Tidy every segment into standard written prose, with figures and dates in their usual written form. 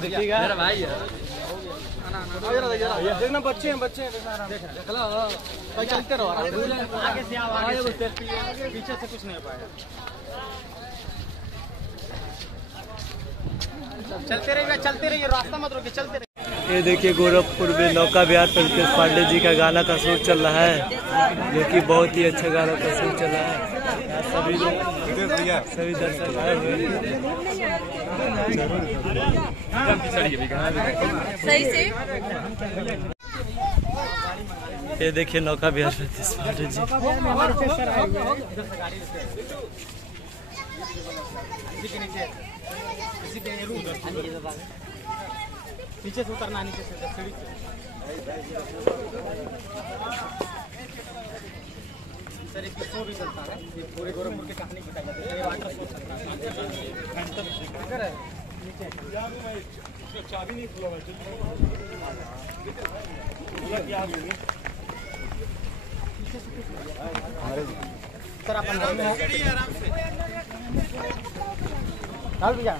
देखिएगा मेरा भाई है। देखना बच्चे हैं भाई, चलते रहो आगे से आओ, पीछे से कुछ नहीं पाएगा। चलते रहिए रास्ता मत रोकिए, चलते रहिए। ये देखिए गोरखपुर में नौका विहार पर रितेश पांडे जी का गाना का शूट चल रहा है, जो कि बहुत ही अच्छा गाना का शूट चल रहा है। सभी दर्शक आए हुए सही से। ये देखिए नौका विहार पर रितेश पांडे जी। नीचे से उतरना, नीचे से सीढ़ी से। सर इसमें शो भी चलता है, ये पूरे गोरखपुर की कहानी बताई जाती है। वाटर शो चलता है नीचे। चाबी नहीं खुला सर, आप अंदर में आराम से डाल भैया,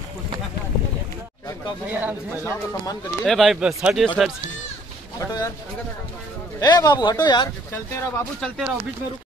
सम्मान करिए। ए भाई हटो यार, ए बाबू हटो यार। चलते रहो बाबू, चलते रहो, बीच में रुक।